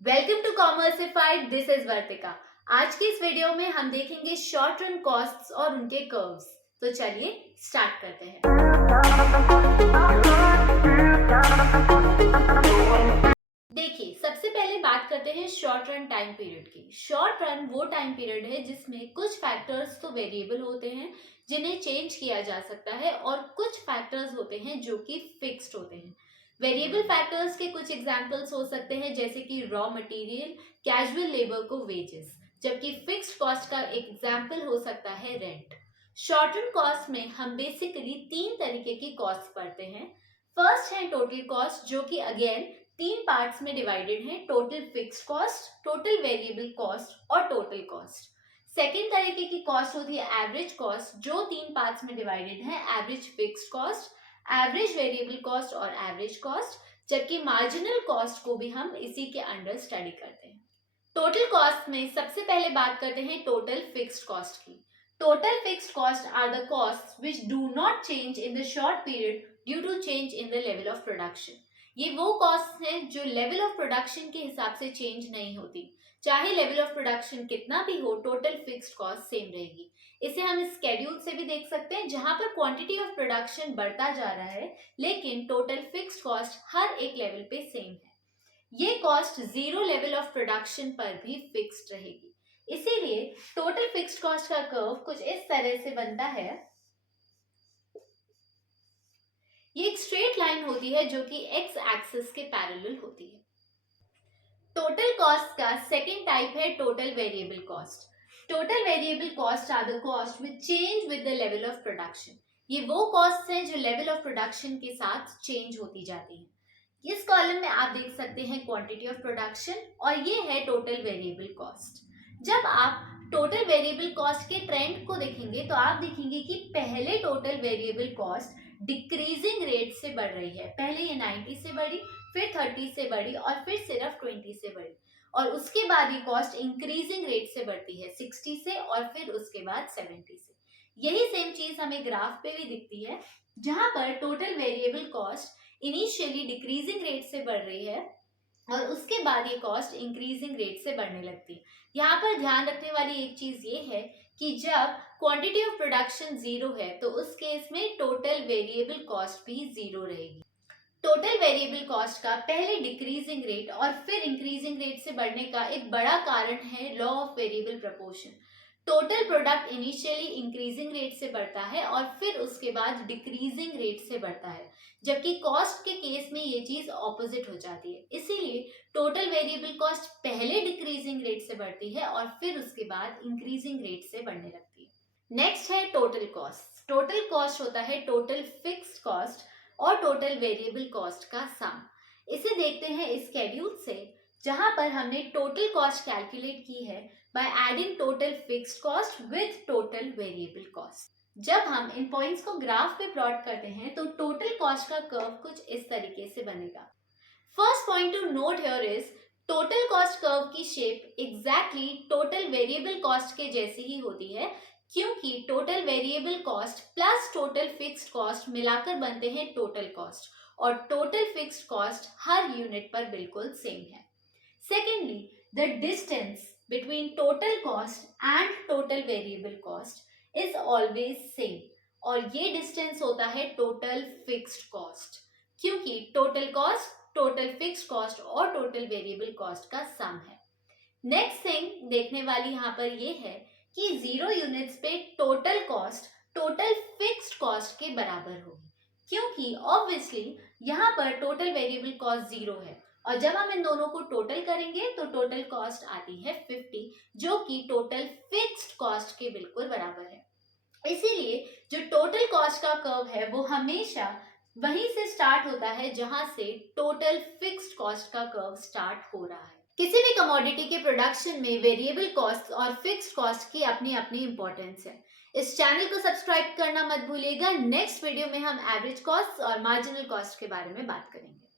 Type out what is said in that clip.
Welcome to कॉमर्सिफाइड, this is वर्तिका। आज की इस वीडियो में हम देखेंगे शॉर्ट रन कॉस्ट्स और उनके कर्व्स। तो चलिए स्टार्ट करते हैं। देखिए, सबसे पहले बात करते हैं शॉर्ट रन टाइम पीरियड की। शॉर्ट रन वो टाइम पीरियड है जिसमें कुछ फैक्टर्स तो वेरिएबल होते हैं जिन्हें चेंज किया जा सकता है और कुछ फैक्टर्स होते हैं जो कि फिक्स्ड होते हैं। वेरिएबल फैक्टर्स के कुछ एग्जांपल्स हो सकते हैं जैसे कि रॉ मटेरियल, कैजुअल लेबर को वेजेस, जबकि फिक्स्ड कॉस्ट का एग्जांपल हो सकता है रेंट। शॉर्ट रन कॉस्ट में हम बेसिकली तीन तरीके की कॉस्ट पढ़ते हैं। फर्स्ट है टोटल कॉस्ट, जो कि अगेन तीन पार्ट्स में डिवाइडेड है: total fixed cost, total variable cost और टोटल कॉस्ट। सेकेंड तरीके की कॉस्ट होती है एवरेज कॉस्ट, जो तीन पार्ट्स में डिवाइडेड है: average fixed cost, average variable cost और एवरेज कॉस्ट। जबकि मार्जिनल कॉस्ट को भी हम इसी के अंडर स्टडी करते हैं। टोटल कॉस्ट में सबसे पहले बात करते हैं टोटल फिक्स्ड कॉस्ट की। Total fixed cost are the cost which do not change in the short period due to change in the level of production. ये वो कॉस्ट हैं जो लेवल ऑफ प्रोडक्शन के हिसाब से चेंज नहीं होती। चाहे लेवल ऑफ प्रोडक्शन कितना भी हो, टोटल फिक्स्ड कॉस्ट सेम रहेगी। इसे हम स्केड्यूल से भी देख सकते हैं, जहां पर क्वांटिटी ऑफ प्रोडक्शन बढ़ता जा रहा है लेकिन टोटल फिक्स्ड कॉस्ट हर एक लेवल पे सेम है। ये cost zero level of production पर भी फिक्स्ड रहेगी। इसीलिए टोटल फिक्स्ड कॉस्ट का कर्व कुछ इस तरह से बनता है। ये एक स्ट्रेट लाइन होती है जो कि एक्स एक्सिस के पैरेलल होती है। टोटल कॉस्ट का सेकेंड टाइप है total variable cost. Total variable cost are the cost which change with the level of production. ये वो कॉस्ट हैं जो लेवल ऑफ प्रोडक्शन के साथ चेंज होती जाती हैं। इस कॉलम में आप देख सकते हैं क्वांटिटी ऑफ प्रोडक्शन और ये है टोटल वेरिएबल कॉस्ट। जब आप टोटल वेरिएबल कॉस्ट के ट्रेंड को देखेंगे तो आप देखेंगे कि पहले total variable cost decreasing rate से बढ़ रही है। पहले ये 90 से बढ़ी, फिर 30 से बढ़ी और फिर सिर्फ 20 से बढ़ी, और उसके बाद ये कॉस्ट इंक्रीजिंग रेट से बढ़ती है 60 से और फिर उसके बाद 70 से। यही सेम चीज हमें ग्राफ पे भी दिखती है, जहां पर total variable cost initially decreasing rate से बढ़ रही है और उसके बाद ये कॉस्ट इंक्रीजिंग रेट से बढ़ने लगती है। यहाँ पर ध्यान रखने वाली एक चीज ये है कि जब क्वांटिटी ऑफ प्रोडक्शन जीरो है तो उस केस में टोटल वेरिएबल कॉस्ट भी जीरो रहेगी। टोटल वेरिएबल कॉस्ट का पहले डिक्रीजिंग रेट और फिर इंक्रीजिंग रेट से बढ़ने का एक बड़ा कारण है law of variable proportion. Total product initially increasing rate से बढ़ता है और फिर उसके बाद डिक्रीजिंग रेट से बढ़ता है, जबकि कॉस्ट के केस में ये चीज ऑपोजिट हो जाती है। इसीलिए टोटल वेरिएबल कॉस्ट पहले डिक्रीजिंग रेट से बढ़ती है और फिर उसके बाद इंक्रीजिंग रेट से बढ़ने लगती है। नेक्स्ट है टोटल कॉस्ट। टोटल कॉस्ट होता है टोटल फिक्स्ड कॉस्ट और टोटल वेरिएबल कॉस्ट का सम। इसे देखते हैं इस स्केड्यूल से, जहां पर हमने टोटल कॉस्ट कैलकुलेट की है by adding total fixed cost with total variable cost. जब हम इन पॉइंट्स को ग्राफ पे प्लॉट करते हैं तो टोटल कॉस्ट का कर्व कुछ इस तरीके से बनेगा। First point to note here is total cost curve की shape exactly total variable cost के जैसी ही होती है, क्योंकि total variable cost plus total fixed cost मिलाकर बनते हैं टोटल कॉस्ट, और टोटल फिक्स्ड कॉस्ट हर यूनिट पर बिल्कुल सेम है। Secondly, the distance between total cost and total variable cost is always same, और ये डिस्टेंस होता है टोटल फिक्स्ड कॉस्ट, क्योंकि total cost, total fixed cost और टोटल वेरिएबल कॉस्ट का सम है। नेक्स्ट थिंग देखने वाली यहाँ पर ये है कि जीरो यूनिट्स पे total cost total fixed cost के बराबर होगी, क्योंकि ऑब्वियसली यहाँ पर टोटल वेरिएबल कॉस्ट जीरो है और जब हम इन दोनों को टोटल करेंगे तो टोटल कॉस्ट आती है 50, जो कि टोटल फिक्स्ड कॉस्ट के बिल्कुल बराबर है। इसीलिए जो टोटल कॉस्ट का कर्व है वो हमेशा वहीं से स्टार्ट होता है जहां से टोटल फिक्स्ड कॉस्ट का कर्व स्टार्ट हो रहा है। किसी भी कमोडिटी के प्रोडक्शन में वेरिएबल कॉस्ट और फिक्स्ड कॉस्ट की अपनी अपनी इंपॉर्टेंस है। इस चैनल को सब्सक्राइब करना मत भूलिएगा। नेक्स्ट वीडियो में हम एवरेज कॉस्ट और मार्जिनल कॉस्ट के बारे में बात करेंगे।